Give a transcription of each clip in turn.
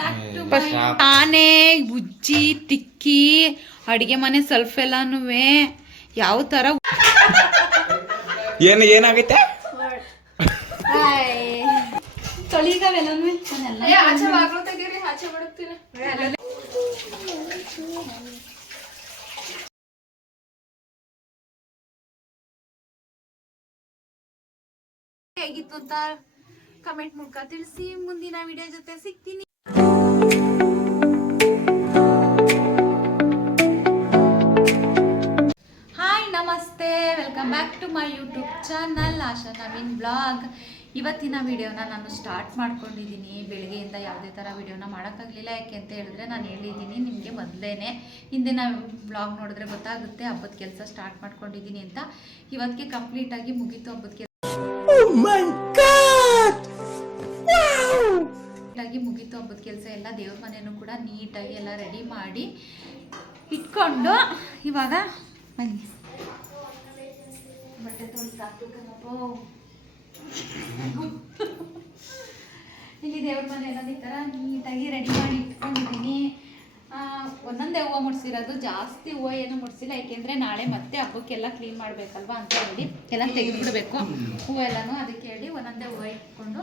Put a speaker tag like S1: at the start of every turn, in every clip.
S1: Back to ಆನೆ ಉಜ್ಜಿ ತಿಕ್ಕಿ ಅಡಿಗೆ ಮನೆ ಸ್ವಲ್ಪ ಎಲ್ಲಾನು ಯಾವ ತರ
S2: ಏನು ಏನಾಗೈತೆ?
S1: ತೊಳಿಗವೆಲ್ಲನೂ
S3: ಆಚೆ ಬಾಗ್ಲು ತೆಗೀರಿ ಆಚೆ ಬಿಡುತ್ತೀನಿ
S1: ಹೇಗಿತ್ತು ಅಂತ ಕಮೆಂಟ್ ಮೂಲಕ ತಿಳಿಸಿ ಮುಂದಿನ ವಿಡಿಯೋ ಜೊತೆ ಸಿಗ್ತೀನಿ. Back to my YouTube channel Asha Naveen blog ಇವತ್ತಿನ ವಿಡಿಯೋನ ನಾನು ಸ್ಟಾರ್ಟ್ ಮಾಡ್ಕೊಂಡಿದ್ದೀನಿ ಬೆಳಗ್ಗೆಯಿಂದ ಯಾವುದೇ ಥರ ವಿಡಿಯೋನ ಮಾಡೋಕ್ಕಾಗಲಿಲ್ಲ ಯಾಕೆ ಅಂತ ಹೇಳಿದ್ರೆ ನಾನು ಹೇಳಿದ್ದೀನಿ ನಿಮಗೆ ಮೊದಲೇ ಹಿಂದಿನ ಬ್ಲಾಗ್ ನೋಡಿದ್ರೆ ಗೊತ್ತಾಗುತ್ತೆ ಹಬ್ಬದ ಕೆಲಸ ಸ್ಟಾರ್ಟ್ ಮಾಡ್ಕೊಂಡಿದ್ದೀನಿ ಅಂತ. ಇವತ್ತಿಗೆ ಕಂಪ್ಲೀಟಾಗಿ ಮುಗೀತು ಹಬ್ಬದ ಕೆಲಸ. ಕಂಪ್ಲೀಟಾಗಿ ಮುಗೀತು ಹಬ್ಬದ ಕೆಲಸ. ಎಲ್ಲ ದೇವ್ರ ಮನೆಯೂ ಕೂಡ ನೀಟಾಗಿ ಎಲ್ಲ ರೆಡಿ ಮಾಡಿ ಇಟ್ಕೊಂಡು ಇವಾಗ ಬನ್ನಿ. ಬಟ್ಟೆ ಹಾಕ್ಬೇಕಲ್ಲಪ್ಪ. ಇಲ್ಲಿ ದೇವ್ರ ಮನೆ ಎಲ್ಲ ಈ ಥರ ನೀಟಾಗಿ ರೆಡಿ ಮಾಡಿ ಇಟ್ಕೊಂಡಿದ್ದೀನಿ ಒಂದೊಂದೇ ಹೂವು ಮುಡಿಸಿರೋದು ಜಾಸ್ತಿ ಹೂವು ಏನು ಮುಡಿಸಿಲ್ಲ. ಯಾಕೆಂದರೆ ನಾಳೆ ಮತ್ತೆ ಹಬ್ಬಕ್ಕೆಲ್ಲ ಕ್ಲೀನ್ ಮಾಡಬೇಕಲ್ವಾ ಅಂತ ಹೇಳಿ. ಎಲ್ಲ ತೆಗೆದುಬಿಡಬೇಕು ಹೂವು ಎಲ್ಲನೂ ಅದಕ್ಕೆ ಹೇಳಿ ಒಂದೊಂದೇ ಹೂವು ಇಟ್ಕೊಂಡು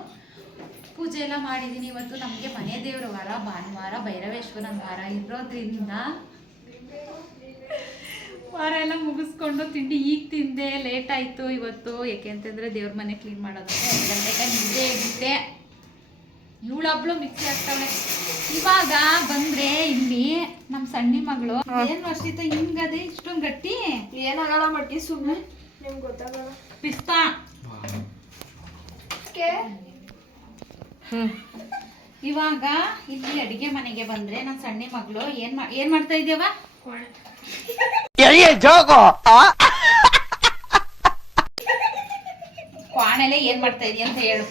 S1: ಪೂಜೆ ಎಲ್ಲ ಮಾಡಿದ್ದೀನಿ ಇವತ್ತು ನಮಗೆ ಮನೆ ದೇವರ ವಾರ, ಭಾನುವಾರ, ಭೈರವೇಶ್ವರನ ವಾರ. ಇರೋದ್ರಿಂದ ವಾರ ಎಲ್ಲ ಮುಗಿಸ್ಕೊಂಡು ತಿಂಡಿ ಈಗ ತಿಂದೆ ಲೇಟ್ ಆಯ್ತು ಇವತ್ತು. ಯಾಕೆಂತಂದ್ರೆ ದೇವ್ರ ಮನೆ ಕ್ಲೀನ್ ಮಾಡೋದಕ್ಕೆ ಗಂಟೆಗೆ ನಿದ್ದೆ ಎದ್ದಿದ್ದೆ ಇವಳೊಬ್ಳು ಮಿಕ್ಸಿ ಆಗ್ತಾವಳೆ ಇವಾಗ ಬಂದ್ರೆ ಇಲ್ಲಿ ನಮ್ಮ ಸಣ್ಣ ಮಗಳು. ಏನ್ ವರ್ಷಿತ ಹಿಂಗದೆ ಇಷ್ಟೊಂದು ಗಟ್ಟಿ?
S3: ಏನಾಗಲ್ಲ ಮಟ್ಟಿ ಸುಮ್ಮನೆ ನಿಮ್ಗೆ ಗೊತ್ತಾಗಲ್ಲ.
S1: ಪಿಸ್ತಾ. ಇವಾಗ ಇಲ್ಲಿ ಅಡಿಗೆ ಮನೆಗೆ ಬಂದ್ರೆ ನನ್ನ ಸಣ್ಣ ಮಗಳು ಏನ್ ಏನ್ ಮಾಡ್ತಾ ಇದೀಯವ ಕ್ವಾಣೆಲೆ ಏನ್ ಮಾಡ್ತಾ ಇದೀಯ ಅಂತ ಹೇಳು.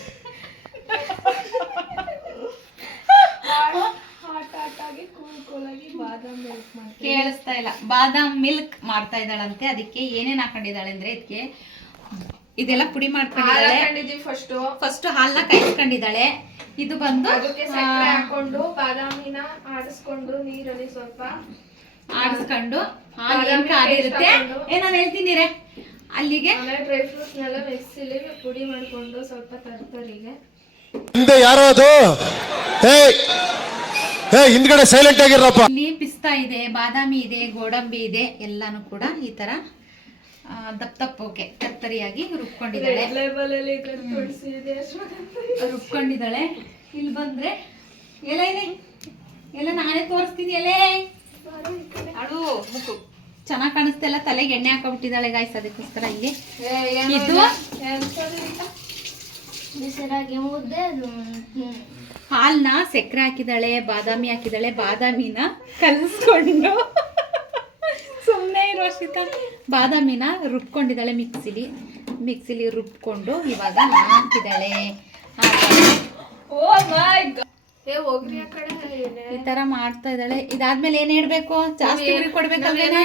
S1: ಕೇಳಿಸ್ತಾ ಇಲ್ಲ. ಬಾದಾಮ್ ಮಿಲ್ಕ್ ಮಾಡ್ತಾ ಇದ್ದಾಳಂತೆ. ಅದಕ್ಕೆ ಏನೇನ್ ಹಾಕೊಂಡಿದ್ದಾಳೆ ಅಂದ್ರೆ ಇದಕ್ಕೆ ಇದೆಲ್ಲ ಪುಡಿ ಮಾಡ್ಕೊಂಡಿದ್ದಾಳೆ.
S3: First
S1: first ಹಾಲ್ನ ಕಾಯಿಸ್ಕೊಂಡಿದ್ದಾಳೆ. ಇದು ಬಂದು
S3: ಅದಕ್ಕೆ ಸಕ್ಕರೆ ಹಾಕೊಂಡು ಬಾದಾಮಿನ ಆಡಿಸ್ಕೊಂಡು ನೀರಲ್ಲಿ ಸ್ವಲ್ಪ
S1: ಆಡಿಸ್ಕೊಂಡು ಹಾಗೇನ್
S3: paste ಹಾಕೊಂಡು.
S1: ಏ ನಾನು ಹೇಳ್ತೀನಿ ರೇ ಅಲ್ಲಿಗೆ
S3: ಡ್ರೈ ಫ್ರೂಟ್ಸ್ನೆಲ್ಲ ಮಿಕ್ಸಿಲಿ ಪುಡಿ ಮಾಡ್ಕೊಂಡು ಸ್ವಲ್ಪ ತರಕಾರಿಗೆ
S4: ಹಿಂದೆ ಯಾರೋ ಅದು ಹೇ ಹೇ ಹಿಂದ್ಗಡೆ ಸೈಲೆಂಟ್ ಆಗಿರಪ್ಪ
S1: ಇಲ್ಲಿ ಪಿಸ್ತಾ ಇದೆ ಬಾದಾಮಿ ಇದೆ ಗೋಡಂಬಿ ಇದೆ ಎಲ್ಲಾನು ಕೂಡ ಈ ತರ ಆ, ದಪ್ಪ ದಪ್ಪಗೆ ತರ್ತರಿಯಾಗಿ ರುಬ್ಕೊಂಡಿದ್ದಾಳೆ.
S3: ಲೇಬಲ್ ಅಲ್ಲಿ ತುಳಸಿ ಇದೆ
S1: ರುಬ್ಕೊಂಡಿದ್ದಾಳೆ. ಇಲ್ಲಿ ಬಂದ್ರೆ ಎಲೆ ಇದೆ. ಎಲ್ಲ ನಾನೇ ತೋರಿಸ್ತೀನಿ ಎಲೆ. ಅಳು ಮುಕ್ಕು. ಚೆನ್ನಾಗಿ ಕಾಣಿಸ್ತಿಲ್ಲ ತಲೆಗೆ ಎಣ್ಣೆ ಹಾಕೊಂಡ್ಬಿಟ್ಟಿದ್ದಾಳೆ ಗಾಯ್ಸ್ ಅದಕ್ಕೋಸ್ಕರ ಹಿಂಗೆ. ಇದು ಹಾಲ್ನ ಸಕ್ಕರೆ ಹಾಕಿದಾಳೆ ಬಾದಾಮಿ ಹಾಕಿದಾಳೆ ಬಾದಾಮಿನ ಕಲಿಸ್ಕೊಂಡು. ಸುಮ್ಮನೆ ಇರೋ ಶ್ರೀತ ಬಾದಾಮಿನ ರುಬ್ಕೊಂಡಿದ್ದಾಳೆ ಮಿಕ್ಸಿಲಿ ಮಿಕ್ಸಿಲಿ ರುಬ್ಕೊಂಡು ಇವಾಗ ಹಾಕಿದಾಳೆ ಹಾಕಿದಾಳೆ.
S3: ಓ ಮೈ
S1: ಈ ತರ ಮಾಡ್ತಾ ಇದ್ದಾಳೆ. ಇದಾದ್ಮೇಲೆ ಏನ್ ಹೇಳ್ಬೇಕು? ಜಾಸ್ತಿ ಕೊಡ್ಬೇಕಲ್ವೇನೆ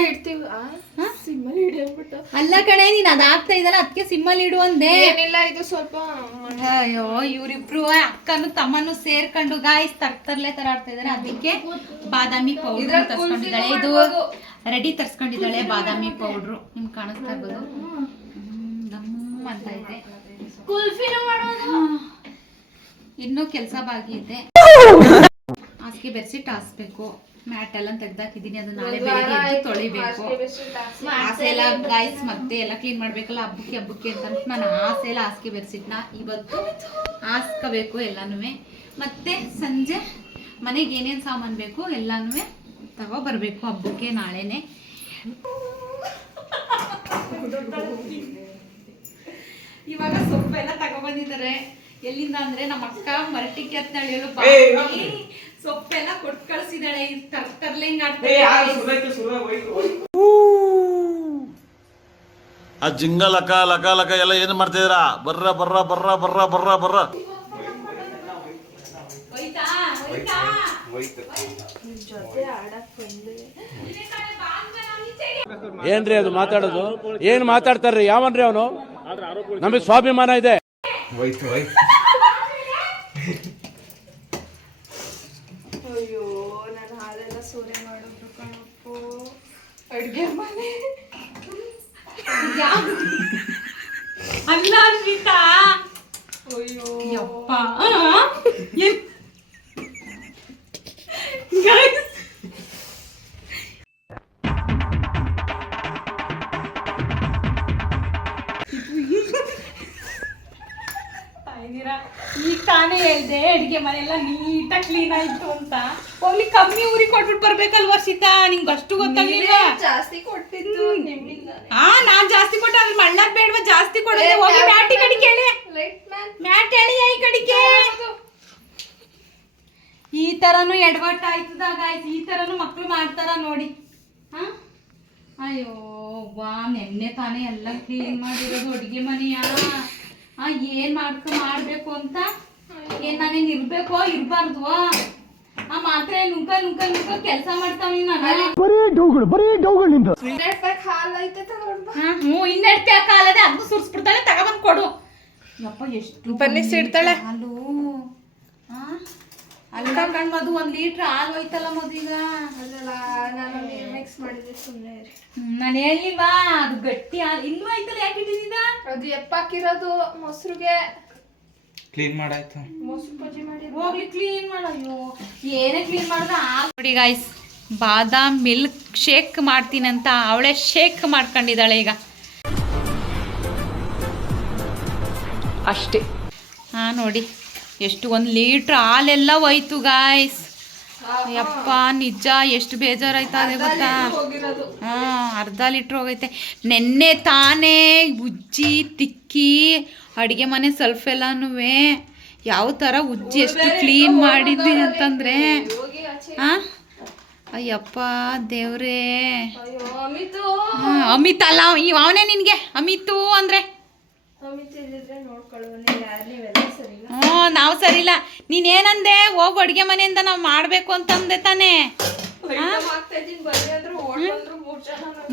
S1: ಅಲ್ಲ ಕಣೆ ನೀನ್ ಅದಾಗ್ತಾ ಇದಲ್ಲ ಅದಕ್ಕೆ ಸಿಮ್ಮಲ್ಲಿ ಇಡು ಅಂದೆ.
S3: ಏನಿಲ್ಲ ಇದು ಸ್ವಲ್ಪ
S1: ಅಯ್ಯೋ ಇವ್ರಿಬ್ರು ಅಕ್ಕನು ತಮ್ಮನು ಸೇರ್ಕೊಂಡು ಗಾಯ್ಸ್ ತರ್ತರ್ಲೆ ತರ ಆಡ್ತಾ ಇದಾರೆ ಅದಕ್ಕೆ ಬಾದಾಮಿ ಪೌಡರ್ ತರ್ಸ್ಕೊಂಡಿದ್ದಾಳೆ. ಇದು ರೆಡಿ ತರ್ಸ್ಕೊಂಡಿದ್ದಾಳೆ ಬಾದಾಮಿ ಪೌಡ್ರು ನಿಮ್ಗೆ ಕಾಣಿಸ್ತಾ ಇರ್ಬೋದು? ಹ್ಮ್, ಅಂತ ಇದೆ.
S3: ಕುಲ್ಫಿನ ಮಾಡೋದು.
S1: ಇನ್ನೂ ಕೆಲಸ ಬಾಕಿ ಇದೆ. ಹಾಸಿಗೆ ಬೆರ್ಸಿಟ್ ಹಾಸ್ಬೇಕು ಮ್ಯಾಟ್ ಎಲ್ಲ ತೆಗ್ದಾಕಿದ್ದೀನಿ ಅದನ್ನ ನಾಳೆ ಬೆಳಿಗ್ಗೆ ಎದ್ದು ತೊಳಿಬೇಕು. ಆಸೆ ಎಲ್ಲ ಗಾಯ್ಸ್ ಮತ್ತೆ ಎಲ್ಲ ಕ್ಲೀನ್ ಮಾಡ್ಬೇಕಲ್ಲ ಹಬ್ಬಕ್ಕೆ ಹಬ್ಬಕ್ಕೆ ಅಂತ ಅಂದ್ಬಿಟ್ಟು ನಾನು ಆಸೆ ಎಲ್ಲ ಹಾಸಿಗೆ ಬೆರ್ಸಿಟ್ನ ಇವತ್ತು ಹಾಸ್ಕೋಬೇಕು ಎಲ್ಲನೂ ಮತ್ತೆ ಸಂಜೆ ಮನೆಗೆ ಏನೇನು ಸಾಮಾನು ಬೇಕು ಎಲ್ಲನೂ ತಗೋ ಬರಬೇಕು ಹಬ್ಬಕ್ಕೆ ನಾಳೆನೆ. ಇವಾಗ ಸೊಪ್ಪೆಲ್ಲ ತಗೊಬಂದಿದ್ದಾರೆ ಎಲ್ಲಿಂದ ಅಂದ್ರೆ ನಮ್ಮ ಅಕ್ಕ ಮರಟಿಗೆ ಹತ್ನಳ್ಳಿಯಲು ಸೊಪ್ಪೆಲ್ಲ ಕೊಟ್ಟು ಕಳ್ಸಿದಾಳೆ ತರ್ ತರ್ಲೆಂಗ್ ಆಡ್ತಾ
S5: ಆ ಜಿಂಗ ಲಕ ಲಕ ಲಕ ಎಲ್ಲ ಏನ್ ಮಾಡ್ತಿದ್ರ ಬರ್ರ ಬರ್ರ ಬರ್ರ ಬರ್ರ ಬರ್ರ ಬರ್ರ.
S6: ಏನ್ರಿ ಅದು ಮಾತಾಡೋದು? ಏನ್ ಮಾತಾಡ್ತಾರ್ರಿ? ಯಾವನ್ರಿ ಅವನು? ನಮಗೆ ಸ್ವಾಭಿಮಾನ ಇದೆ.
S2: ಹೋಯ್ತು ಹೋಯ್ತು
S3: ಅಯ್ಯೋ ನಾನು ಹಾಲೆಲ್ಲ ಸೂರ್ಯ ಮಾಡಿದ್ರು ಕಣಪ್ಪು ಅಡ್ಗೆ ಮನೆ
S1: ಅಲ್ಲ ಅನ್ವಿತಾ
S3: ಅಯ್ಯೋ
S1: ಯಪ್ಪ ಈಗ ತಾನೇ ಹೇಳ್ದೆ ಅಡಿಗೆ ಮನೆಯೆಲ್ಲ ನೀಟಾಗಿ ಕ್ಲೀನ್ ಆಯ್ತು ಅಂತ. ಹೋಗ್ಲಿ ಕಮ್ಮಿ ಊರಿಗೆ ಕೊಟ್ಬಿಟ್ಟು ಬರ್ಬೇಕಲ್ವ ಶೀತಾ ನಿಂಗೆ ಅಷ್ಟು ಗೊತ್ತಾಗಿಲ್ಲ
S3: ಜಾಸ್ತಿ ಕೊಟ್ಟಿದ್ದು ನಿಮ್ಮಿಂದ
S1: ಹಾ ನಾನ್ ಜಾಸ್ತಿ ಕೊಟ್ಟ ಅಲ್ಲಿ ಮಣ್ಣಾಗ ಬೇಡವಾ ಜಾಸ್ತಿ ಕೊಡೋದು ಹೋಗಿ ಮ್ಯಾಟಿ ಕಡೆ ಕೇಳಿ. ಮ್ಯಾಟ್ ಹೇಳಿ ಈ ಕಡೆಗೆ ಈ ತರನು ಎಡವಟ್ಟ ಆಯ್ತದಾಗ ಆಯ್ತು ಈ ತರನು ಮಕ್ಳು ಮಾಡ್ತಾರ ನೋಡಿ. ಹಾ? ಅಯ್ಯೋ ವಾ ನೆನ್ನೆ ತಾನೇ ಎಲ್ಲ ಕ್ಲೀನ್ ಮಾಡಿರೋದು ಅಡುಗೆ ಮನೆಯ ಹಾ ಏನ್ ಮಾಡ್ಕೊ ಮಾಡ್ಬೇಕು ಅಂತ? ಏನ್ ನಾನೇನ್ ಇರ್ಬೇಕೋ ಇರ್ಬಾರ್ದು ಆ ಮಾತ್ರ ನುಂಕ ನುಂಕ ನುಂಕ ಕೆಲಸ ಮಾಡ್ತಾವ್ ನಾನು
S4: ಬರೀ ಡೌಗಳು ಬರೀ ಡೌಗಳು ನಿಂದು.
S3: ಹಂಡ್ರೆಡ್ ಪ್ಯಾಕ್ ಹಾಲು ಐತೆ ತಗೊಂಡ್
S1: ಹಾ, ಹ್ಞೂ ಇನ್ನೆಷ್ಟು ಪ್ಯಾಕ್ ಅದು ಅದನ್ನು ಸುರಿಸ್ಬಿಡ್ತಾಳೆ ತಗೊಬಂದು ಕೊಡು. ಯಪ್ಪ ಎಷ್ಟು
S3: ಬನ್ನಿ ಇಡ್ತಾಳೆ
S1: ಹಾಲು. ಆ? ಅಲ್ಲ ಕಣ್ ಅದು ಒಂದ್ ಲೀಟ್ರ್ ಹಾಲು ಹೋಯ್ತಲ್ಲ ಮಧು ಈಗ.
S3: ಅಲ್ಲಲ್ಲ ನಾನು ಮಿಕ್ಸ್ ಮಾಡಿದೆ ಸುಮ್ಮನೆ
S1: ನಾನು ಹೇಳಿಲ್ವಾ ಅದು ಗಟ್ಟಿ ಹಾಲು. ಇನ್ನೂ ಆಯ್ತಲ್ಲ ಯಾಕೆ ಇಟ್ಟಿದ್ದ
S3: ಅದು ಎಪ್ಪಾಕಿರೋದು ಮೊಸರುಗೆ.
S2: ಕ್ಲೀನ್ ಮಾಡಾಯ್ತು.
S1: ಹೋಗ್ಲಿ ಕ್ಲೀನ್ ಮಾಡಯ್ಯೋ ಏನೇ ಕ್ಲೀನ್ ಮಾಡಿದ್ರೆ ನೋಡಿ ಗಾಯ್ಸ್ ಬಾದಾಮ್ ಮಿಲ್ಕ್ ಶೇಕ್ ಮಾಡ್ತೀನಂತ ಅವಳೆ ಶೇಕ್ ಮಾಡ್ಕೊಂಡಿದ್ದಾಳೆ ಈಗ.
S7: ಅಷ್ಟೇ.
S1: ಹಾ ನೋಡಿ ಎಷ್ಟು ಒಂದು ಲೀಟ್ರ್ ಹಾಲೆಲ್ಲ ಹೋಯ್ತು ಗಾಯ್ಸ್ ಯಪ್ಪ ನಿಜ ಎಷ್ಟು ಬೇಜಾರಾಯ್ತಾ ಗೊತ್ತಾ? ಹಾ. ಅರ್ಧ ಲೀಟ್ರ್ ಹೋಗೈತೆ. ನೆನ್ನೆ ತಾನೇ ಉಜ್ಜಿ ತಿಕ್ಕಿ ಅಡುಗೆ ಮನೆ ಸ್ವಲ್ಪ ಎಲ್ಲನೂ ಯಾವ ಥರ ಉಜ್ಜಿ ಎಷ್ಟು ಕ್ಲೀನ್ ಮಾಡಿದ್ವಿ ಅಂತಂದರೆ. ಹಾಂ ಅಯ್ಯಪ್ಪ ದೇವ್ರೇ.
S3: ಅಮಿತು.
S1: ಅಲ್ಲ ಇವ್ ಅವನೇ ನಿನಗೆ ಅಮಿತು ಅಂದರೆ. ಹ್ಞೂ ನಾವು ಸರಿಲ್ಲ ನೀನೇನಂದೆ ಹೋಗು ಅಡುಗೆ ಮನೆಯಿಂದ ನಾವು ಮಾಡಬೇಕು ಅಂತಂದೆ ತಾನೇ.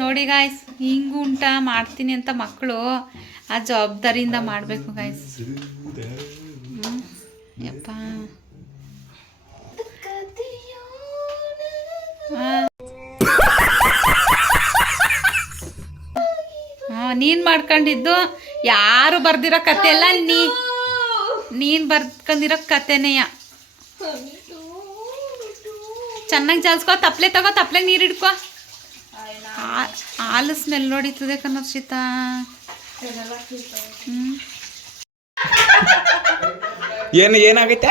S1: ನೋಡಿ ಗಾಯ್ಸ್ ಹಿಂಗೆ ಉಂಟ, ಮಾಡ್ತೀನಿ ಅಂತ ಮಕ್ಕಳು ಆ ಜವಾಬ್ದಾರಿಯಿಂದ ಮಾಡಬೇಕು ಗಾಯ್ಸ್ ಯಪ್ಪ. ನೀನ್ ಮಾಡ್ಕೊಂಡಿದ್ದು, ಯಾರು ಬರ್ದಿರೋ ಕತೆ ಎಲ್ಲ ನೀ ನೀನ್ ಬರ್ಕೊಂಡಿರೋ ಕತೆನೆಯ. ಚೆನ್ನಾಗಿ ಜಾಲ್ಸ್ಕೊ, ತಪ್ಲೆ ತಗೋ, ತಪ್ಲೆ ನೀರು ಹಿಡ್ಕೊ. ಹಾಲು ಸ್ಮೆಲ್ ನೋಡಿತದೆ ಕನರ್ಷಿತಾ ಶೀತ.
S2: ಏನು ಏನಾಗೈತೆ?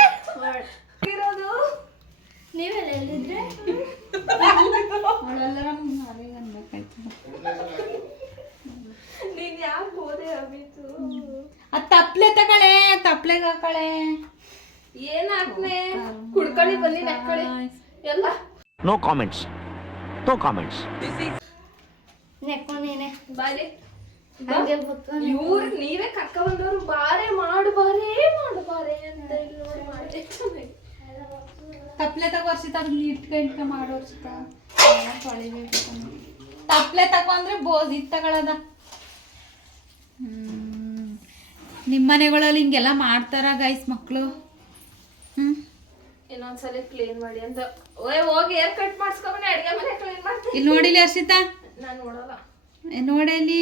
S1: ಅದ್ ತಪ್ಲೆ ತಗಳೆ ತಪ್ಲೆಗೆ ಹಾಕಳೆ.
S3: ಏನ್ ಹಾಕ್ನೆ? ಕುಡ್ಕೊಳ್ಳಿ ಬನ್ನಿ ನಕ್ಕೊಳ್ಳಿ. ಎಲ್ಲ.
S5: ನೋ ಕಾಮೆಂಟ್ಸ್ ನೋ ಕಾಮೆಂಟ್ಸ್
S3: ನೆಕ್ಕೊಂಡೇನೆ ಬಾಯ್ಲಿ. ಇವ್ರು ನೀವೇ ಕಕ್ಕ ಬಂದವರು ಬಾರೆ ಮಾಡು ಬಾರೇ ಮಾಡು ಬಾರೆ ಅಂತ ನೋಡಿ ಮಾಡಿ
S1: ತಪ್ಲೆ ತಗೋ ವರ್ಷಿತ ಅದ್ ನೀಟ್ ಗಂಟ ಮಾಡೋ ವರ್ಷಿತ ತೊಳಿಬೇಕು ತಪ್ಲೆ ತಗೋ ಅಂದ್ರೆ ಬೋಸ್ ಇದು ತಗೊಳದ. ಹ್ಮ್. ನಿಮ್ಮ ಮನೆಗಳಲ್ಲಿ ಹಿಂಗೆಲ್ಲ ಮಾಡ್ತಾರ ಗೈಸ್ ಮಕ್ಕಳು ಹ್ಮ್.
S3: ಇನ್ನೊಂದ್ಸಲಿ ಕ್ಲೀನ್ ಮಾಡಿ ಅಂತ. ಓಯ್ ಹೋಗಿ ಏರ್ ಕಟ್ ಮಾಡಿಸ್ಕೊಂಬನೆ ಅಡಿಗೆ ಮನೆ ಕ್ಲೀನ್ ಮಾಡ್ತೀನಿ.
S1: ಇಲ್ಲಿ ನೋಡಿಲಿ ಹರ್ಷಿತಾ?
S3: ನಾನು ನೋಡಲ್ಲ.
S1: ನೋಡಲಿ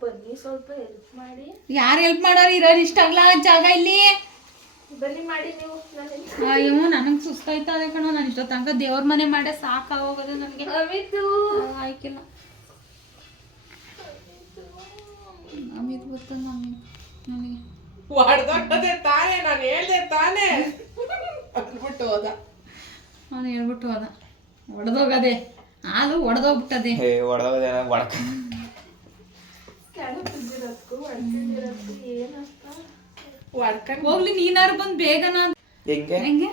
S3: ಬನ್ನಿ ಸ್ವಲ್ಪ ಹೆಲ್ಪ್ ಮಾಡಿ.
S1: ಯಾರು ಹೆಲ್ಪ್ ಮಾಡೋರು ಇರೋರು ಇಷ್ಟಾಗ್ಲ ಜಾಗ ಇಲ್ಲಿ?
S3: ಬನ್ನಿ ಮಾಡಿ ನೀವು
S1: ಅಯ್ಯೋ ನನಗೆ ಸುಸ್ತಾಯ್ತದೆ ಕಣೋ ನಾನು ಇಷ್ಟೋ ತನಕ ದೇವ್ರ ಮನೆ ಮಾಡೇ ಸಾಕಾಗೋಗೋದು ನನಗೆ.
S3: ಅಮಿತು.
S1: ಆಯ್ಕಿಲ್ಲ. ಅಮಿತ್ ಗೊತ್ತ ನನಗೆ. ನನಗೆ
S7: ಹೊಡೆದೊಟ್ಟದೆ ತಾನೇ ನಾನು ಹೇಳ್ದೆ ತಾನೇ. ಅಂದ್ಬಿಟ್ಟು ಹೋದ.
S1: ಅವನು ಹೇಳ್ಬಿಟ್ಟು ಹೋದ. ಒಡೆದೋಗದೆ ಹಾಲು ಒಡೆದೋಗ್ಬಿಟ್ಟದೆ
S2: ಏ ಹೊಡೆದ ಒಡಕ
S3: ಕೆಳಗೆ ಬಿದ್ದಿರೋದಕ್ಕೂ ಹೊಡ್ಕೊಂಡಿರೋದಕ್ಕೂ ಏನರ್ಥ
S7: ಹೊಡ್ಕೊಂಡು
S1: ಹೋಗ್ಲಿ ನೀನಾರು ಬಂದು ಬೇಗನ ಅಂತ.
S2: ಹೆಂಗೆ?
S1: ಹೆಂಗೆ?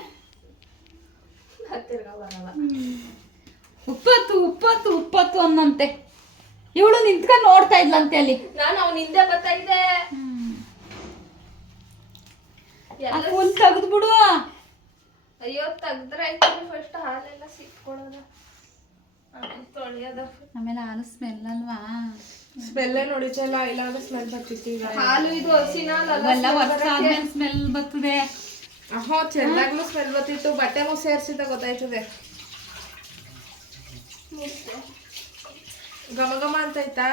S1: ಉಪ್ಪತ್ತು ಉಪ್ಪತ್ತು ಉಪ್ಪತ್ತು ಅನ್ನಂತೆ. ಇವಳು ನಿಂತ್ಕೊಂಡು ನೋಡ್ತಾ ಇದ್ಲಂತೆ ಅಲ್ಲಿ.
S3: ನಾನು ಅವನ ಹಿಂದೆ ಬರ್ತಾ ಇದ್ದೆ. ಎಲ್ಲ
S1: ಫುಲ್ ತೆಗೆದು ಬಿಡು.
S3: ಅಯ್ಯೋ ತೆಗ್ದ್ರೆ ಆಯ್ತು ಫಸ್ಟ್ ಹಾಲೆಲ್ಲ ಸಿಕ್ಕೊಡೋದ ತೊಳೆಯೋದ.
S1: ಆಮೇಲೆ ಹಾಲು ಸ್ಮೆಲ್ ಅಲ್ವಾ?
S7: ಸ್ಮೆಲ್ಲೇ ನೋಡಿಚಲ್ಲ ಇಲ್ಲ ಅಂದ್ರೆ ಸ್ಮೆಲ್ ಬರ್ತಿತ್ತು ಈಗ.
S3: ಹಾಲು ಇದು ಹಸಿನ
S1: ಅಲ್ಲ ವರ್ಷ ಆದ್ಮೇಲೆ ಸ್ಮೆಲ್ ಬರ್ತದೆ.
S7: ಅಹೋ ಚೆಂದಾಗ್ಲೂ ಸ್ಮೆಲ್ ಬರ್ತಿತ್ತು. ಬಟ್ಟೆನೂ ಸೇರ್ಸಿದ ಗೊತ್ತಾಯ್ತದೆ. ಘಮ ಘಮ ಅಂತೈತಾ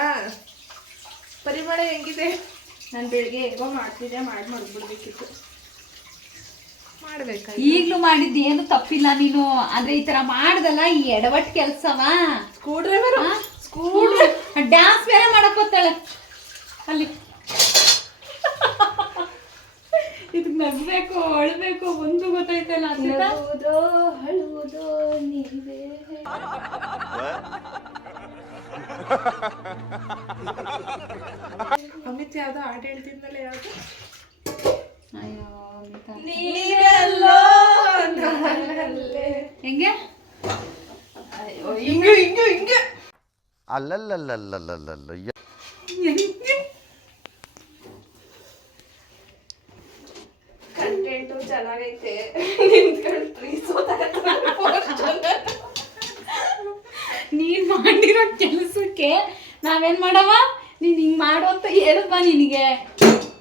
S7: ಪರಿಮಳ ಹೆಂಗಿದೆ?
S3: ನಾನು ಬೆಳಿಗ್ಗೆ ಹೇಗೋ ಮಾಡ್ತಿದ್ದೆ ಮಾಡಿ ಮಾಡ್ಬಿಡ್ಬೇಕಿತ್ತು
S7: ಮಾಡ್ಬೇಕಾ
S1: ಈಗ್ಲೂ ಮಾಡಿದ್ದು ಏನು ತಪ್ಪಿಲ್ಲ ನೀನು. ಅಂದ್ರೆ ಈ ತರ ಮಾಡ್ದಲ್ಲ ಈ ಎಡವಟ್ ಕೆಲ್ಸವಾ?
S7: ಸ್ಕ್ರೂ ಡ್ರೈವರ್
S1: ಸ್ಕೂಲ್ ಡ್ಯಾನ್ಸ್ ಬೇರೆ ಮಾಡಕ್ ಅಲ್ಲಿ. ಇದಕ್ ನಗ್ಬೇಕು ಅಳ್ಬೇಕು ಒಂದು ಗೊತ್ತಾಯ್ತಲ್ಲ
S7: ಅಮಿತ್ ಯಾವ್ದೋ ಹಾಡು ಹೇಳ್ತಿದ್ನಲ್ಲ ಯಾವ್ದು?
S1: ಹೆಂಗೆ?
S7: ಹಿಂಗೆ ಹಿಂಗೆ ಹಿಂಗೆ.
S4: ಅಲ್ಲಲ್ಲಲ್ಲಲ್ಲಲ್ಲಲ್ಲ
S3: ಕಂಟೆಂಟು ಚೆನ್ನಾಗೈತೆ. ನಿಂತ್ಕೊಂಡು
S1: ನೀನ್ ಮಾಡಿರೋ ಕೆಲಸಕ್ಕೆ ನಾವೇನ್ ಮಾಡವ? ನೀನ್ ಹಿಂಗ್ ಮಾಡು ಅಂತ ಹೇಳಪ್ಪ ನಿನಗೆ?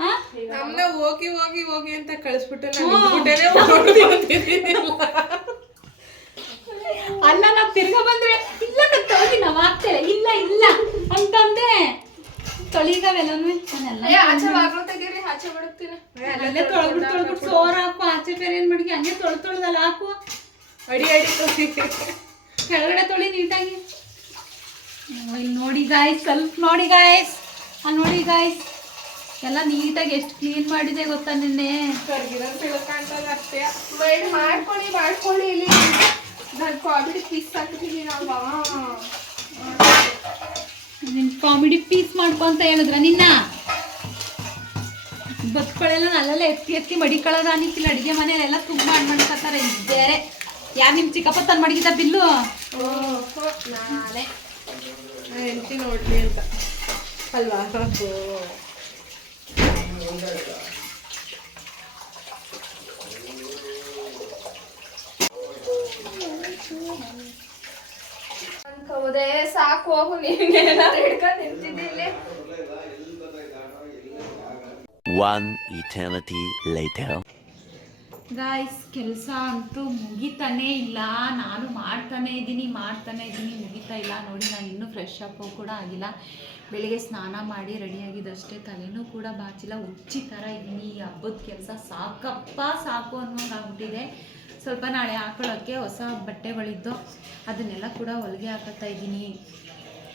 S1: ಹಾ
S7: ನಮ್ನ ಹೋಗಿ ಹೋಗಿ ಹೋಗಿ ಅಂತ ಕಳಿಸ್ಬಿಟ್ಟು ನಾನು.
S1: ಅಲ್ಲ ನಾ ತಿರ್ಗ ಬಂದ್ರೆ ಇಲ್ಲ ತೊಳಿ ನಾವ್ ಆಗ್ತೇವೆ ಇಲ್ಲ ಇಲ್ಲ ಅಂತಂದೆ. ತೊಳಿಗವೆಲ್ಲನೂ ಅಲ್ಲೇ ತೊಳ್ಬಿಟ್ಟು ತೊಳ್ಬಿಟ್ಟು ಸೋರ್ ಹಾಕು ಆಚೆ ಬೇರೆ ಏನ್ ಮಾಡಿ ಹಂಗೆ ತೊಳ್ದು ತೊಳ್ದಲ್ಲ ಹಾಕು.
S7: ಅಡಿ ಅಡಿ ತೊಳಿ.
S1: ಕೆಳಗಡೆ ತೊಳಿ ನೀಟಾಗಿ. ಇಲ್ಲಿ ನೋಡಿ ಗಾಯ್ಸ್ ಸ್ವಲ್ಪ ನೋಡಿ ಗಾಯ್ಸ್ ಆ ನೋಡಿ ಗಾಯ್ಸ್ ಎಲ್ಲ ನೀಟಾಗಿ ಎಷ್ಟು ಕ್ಲೀನ್ ಮಾಡಿದೆ ಗೊತ್ತಾ ನಿನ್ನೆ?
S3: ಮಾಡ್ಕೊಳ್ಳಿ ಮಾಡ್ಕೊಳ್ಳಿ ಇಲ್ಲಿ. ನಾನು ಕಾಮಿಡಿ ಪೀಸ್ ಹಾಕ್ತೀನಿ ನಾವು.
S1: ನಿನ್ ಕಾಮಿಡಿ ಪೀಸ್ ಮಾಡ್ಕೊ ಅಂತ ಹೇಳಿದ್ರ ನಿನ್ನ? ಬದುಕಳೆಲ್ಲ ಅಲ್ಲೆಲ್ಲ ಎತ್ತಿ ಎತ್ತಿ ಮಡಿಕೊಳ್ಳೋದ ಅನ್ನಿಕ್ಕಿಲ್ಲ ಅಡಿಗೆ ಮನೆಯಲ್ಲೆಲ್ಲ ತುಂಬ ಹಣ್ಣು ಮಾಡ್ಕೊತಾರೆ ಬೇರೆ ಯಾರು ನಿಮ್ ಚಿಕ್ಕಪ್ಪ ತಂದು ಮಡಗಿದ ಬಿಲ್ಲು? ನಾನೇ
S7: ಹೆಂಡತಿ ನೋಡ್ಲಿ ಅಂತ. ಅಲ್ವಾ?
S3: ಅನ್ಕೋದೆ ಸಾಕು ಹೋಗು ನೀನೇನಾರು ಹಿಡ್ಕೊಂಡು
S8: One eternity later.
S1: ಗಾಯ್ಸ್ ಕೆಲಸ ಅಂತೂ ಮುಗಿತಾನೆ ಇಲ್ಲ. ನಾನು ಮಾಡ್ತಾನೆ ಇದ್ದೀನಿ ಮಾಡ್ತಾನೆ ಇದ್ದೀನಿ ಮುಗಿತಾ ಇಲ್ಲ. ನೋಡಿ ನಾನು ಇನ್ನೂ ಫ್ರೆಶ್ ಅಪ್ ಕೂಡ ಆಗಿಲ್ಲ. ಬೆಳಿಗ್ಗೆ ಸ್ನಾನ ಮಾಡಿ ರೆಡಿಯಾಗಿದ್ದಷ್ಟೇ ತಲೆನೂ ಕೂಡ ಬಾಚಿಲ್ಲ. ಉಚ್ಚಿ ಥರ ಇದ್ದೀನಿ, ಈ ಹಬ್ಬದ ಕೆಲಸ ಸಾಕಪ್ಪ, ಸಾಕು ಅನ್ನೋಂಗೆ ಆಗ್ಬಿಟ್ಟಿದೆ ಸ್ವಲ್ಪ ನಾಳೆ ಹಾಕೊಳ್ಳೋಕ್ಕೆ ಹೊಸ ಬಟ್ಟೆಗಳಿದ್ದು ಅದನ್ನೆಲ್ಲ ಕೂಡ ಹೊಲಿಗೆ ಹಾಕತ್ತಾ ಇದ್ದೀನಿ.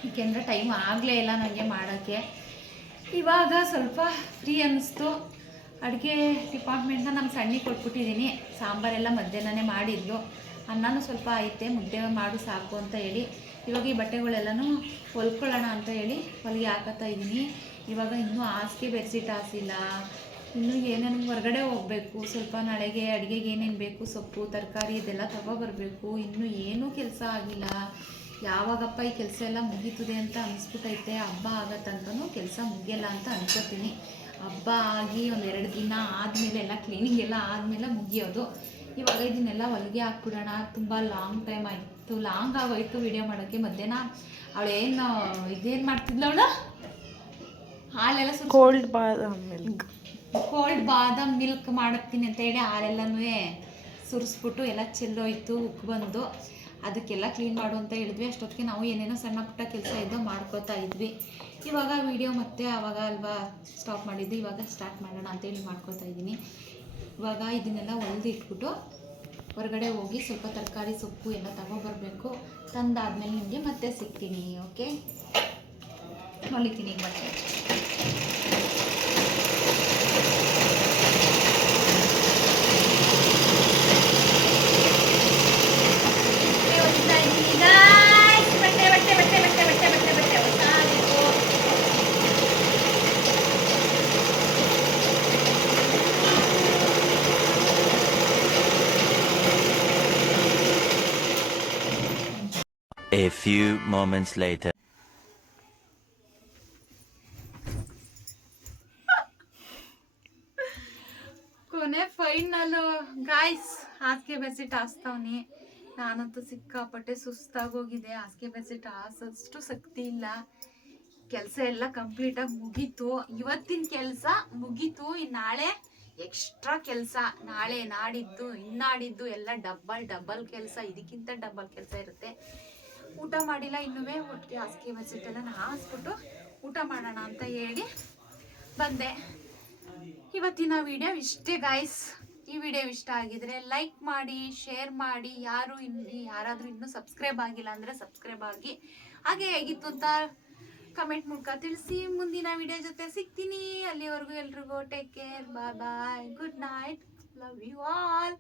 S1: ಏಕೆಂದರೆ ಟೈಮ್ ಆಗಲೇ ಇಲ್ಲ ನನಗೆ ಮಾಡೋಕ್ಕೆ. ಇವಾಗ ಸ್ವಲ್ಪ ಫ್ರೀ ಅನ್ನಿಸ್ತು. ಅಡುಗೆ ಡಿಪಾರ್ಟ್ಮೆಂಟ್ನ ನಮ್ಮ ಸಣ್ಣಿ ಕೊಟ್ಬಿಟ್ಟಿದ್ದೀನಿ. ಸಾಂಬಾರೆಲ್ಲ ಮಧ್ಯಾಹ್ನನೇ ಮಾಡಿದ್ಲು ಅನ್ನನೂ ಸ್ವಲ್ಪ ಐತೆ, ಮುದ್ದೆ ಮಾಡು ಸಾಕು ಅಂತ ಹೇಳಿ. ಇವಾಗ ಈ ಬಟ್ಟೆಗಳೆಲ್ಲನೂ ಹೊಲ್ಕೊಳ್ಳೋಣ ಅಂತ ಹೇಳಿ ಹೊಲಿಗೆ ಹಾಕತ್ತಾ ಇದ್ದೀನಿ. ಇವಾಗ ಇನ್ನೂ ಹಾಸಿಗೆ ಬೆಡ್ಶೀಟ್ ಹಾಸಿಲ್ಲ. ಇನ್ನೂ ಏನೇನು ಹೊರಗಡೆ ಹೋಗಬೇಕು, ಸ್ವಲ್ಪ ನಾಳೆಗೆ ಅಡುಗೆಗೆ ಏನೇನು ಬೇಕು, ಸೊಪ್ಪು, ತರಕಾರಿ ಇದೆಲ್ಲ ತಗೊಬರ್ಬೇಕು. ಇನ್ನೂ ಏನೂ ಕೆಲಸ ಆಗಿಲ್ಲ. ಯಾವಾಗಪ್ಪ ಈ ಕೆಲಸ ಎಲ್ಲ ಮುಗೀತದೆ ಅಂತ ಅನಿಸ್ಬಿಟ್ಟೈತೆ ಹಬ್ಬ ಆಗತ್ತಂತನೂ ಕೆಲಸ ಮುಗಿಯಲ್ಲ ಅಂತ ಅನ್ಕೋತೀನಿ. ಹಬ್ಬ ಆಗಿ ಒಂದು ಎರಡು ದಿನ ಆದಮೇಲೆ ಎಲ್ಲ ಕ್ಲೀನಿಂಗ್ ಎಲ್ಲ ಆದಮೇಲೆ ಮುಗಿಯೋದು. ಇವಾಗ ಇದನ್ನೆಲ್ಲ ಹೊಲಿಗೆ ಹಾಕ್ಬಿಡೋಣ. ತುಂಬ ಲಾಂಗ್ ಟೈಮ್ ಆಯಿತು. ಲಾಂಗ್ ಆಗೋಯ್ತು ವಿಡಿಯೋ ಮಾಡೋಕ್ಕೆ ಮಧ್ಯಾಹ್ನ ಅವಳೇನು ಇದೇನು ಮಾಡ್ತಿದ್ಲು ಅವಳು? ಹಾಲೆಲ್ಲ ಸ್ವಲ್ಪ
S7: cold badam milk
S1: cold badam milk ಮಾಡುತ್ತೀನಿ ಅಂತ ಹೇಳಿ ಹಾಲೆಲ್ಲನೂ ಸುರಿಸ್ಬಿಟ್ಟು ಎಲ್ಲ ಚೆಲ್ಲೋಯ್ತು ಉಕ್ಕು ಬಂದು. ಅದಕ್ಕೆಲ್ಲ ಕ್ಲೀನ್ ಮಾಡು ಅಂತ ಹೇಳಿದ್ವಿ. ಅಷ್ಟೊತ್ತಿಗೆ ನಾವು ಏನೇನೋ ಸಣ್ಣ ಪುಟ್ಟ ಕೆಲಸ ಇದ್ದೋ ಮಾಡ್ಕೋತಾ ಇದ್ವಿ. ಇವಾಗ ವಿಡಿಯೋ ಮತ್ತೆ ಆವಾಗ ಅಲ್ವಾ ಸ್ಟಾಪ್ ಮಾಡಿದ್ವಿ ಇವಾಗ ಸ್ಟಾರ್ಟ್ ಮಾಡೋಣ ಅಂತೇಳಿ ಮಾಡ್ಕೋತಾ ಇದ್ದೀನಿ. ಇವಾಗ ಇದನ್ನೆಲ್ಲ ಹೊಲ್ದು ಇಟ್ಬಿಟ್ಟು ಹೊರಗಡೆ ಹೋಗಿ ಸ್ವಲ್ಪ ತರಕಾರಿ ಸೊಪ್ಪು ಎಲ್ಲ ತಗೊಬರ್ಬೇಕು. ತಂದಾದ್ಮೇಲೆ ನಿಮಗೆ ಮತ್ತೆ ಸಿಗ್ತೀನಿ ಓಕೆ ಹೊಲಿತೀನಿ ಬಟ್ಟೆ ಒಗಿತಾ ಇದ್ದೀನಿ guys. ಬಟ್ಟೆ ಬಟ್ಟೆ ಬಟ್ಟೆ ಬಟ್ಟೆ ಬಟ್ಟೆ ಬಟ್ಟೆ ಬಟ್ಟೆ ಒಗ್ದಾಕ್ಬೇಕು.
S8: A few moments later.
S1: ಕೊನೆ ಫೈನಲ್ ಗಾಯ್ಸ್ ಹಾಸಿಗೆ ಬೆಸಿಟ್ ಹಾಸ್ತಾವ್ನಿ. ನಾನಂತೂ ಸಿಕ್ಕಾಪಟ್ಟೆ ಸುಸ್ತಾಗೋಗಿದೆ. ಹಾಸಿಗೆ ಬೆಸಿಟ್ ಹಾಸಷ್ಟು ಶಕ್ತಿ ಇಲ್ಲ. ಕೆಲಸ ಎಲ್ಲ ಕಂಪ್ಲೀಟಾಗಿ ಮುಗೀತು. ಇವತ್ತಿನ ಕೆಲಸ ಮುಗೀತು. ನಾಳೆ ಎಕ್ಸ್ಟ್ರಾ ಕೆಲಸ. ನಾಳೆ ನಾಡಿದ್ದು, ಇನ್ನಾಡಿದ್ದು ಎಲ್ಲ ಡಬ್ಬಲ್ ಡಬ್ಬಲ್ ಕೆಲಸ. ಇದಕ್ಕಿಂತ ಡಬ್ಬಲ್ ಕೆಲಸ ಇರುತ್ತೆ. ಊಟ ಮಾಡಿಲ್ಲ ಇನ್ನೂ ಹೊಟ್ಟೆ ಹಾಸಿಗೆ ಬೆಡ್ಶೀಟ್ ನಾನು ಹಾಸ್ಬಿಟ್ಟು ಊಟ ಮಾಡೋಣ ಅಂತ ಹೇಳಿ ಬಂದೆ. ಇವತ್ತಿನ ವಿಡಿಯೋ ಇಷ್ಟೇ ಗಾಯ್ಸ್ ಈ ವಿಡಿಯೋ ಇಷ್ಟ ಆಗಿದ್ರೆ ಲೈಕ್ ಮಾಡಿ ಶೇರ್ ಮಾಡಿ. ಯಾರು ಇನ್ನು ಯಾರಾದರೂ ಇನ್ನೂ ಸಬ್ಸ್ಕ್ರೈಬ್ ಆಗಿಲ್ಲ ಅಂದರೆ ಸಬ್ಸ್ಕ್ರೈಬ್ ಆಗಿ. ಹಾಗೆ ಹೇಗಿತ್ತು ಅಂತ ಕಮೆಂಟ್ ಮೂಲಕ ತಿಳಿಸಿ. ಮುಂದಿನ ವಿಡಿಯೋ ಜೊತೆ ಸಿಗ್ತೀನಿ. ಅಲ್ಲಿವರೆಗೂ ಎಲ್ರಿಗೂ take care bye bye good night love you all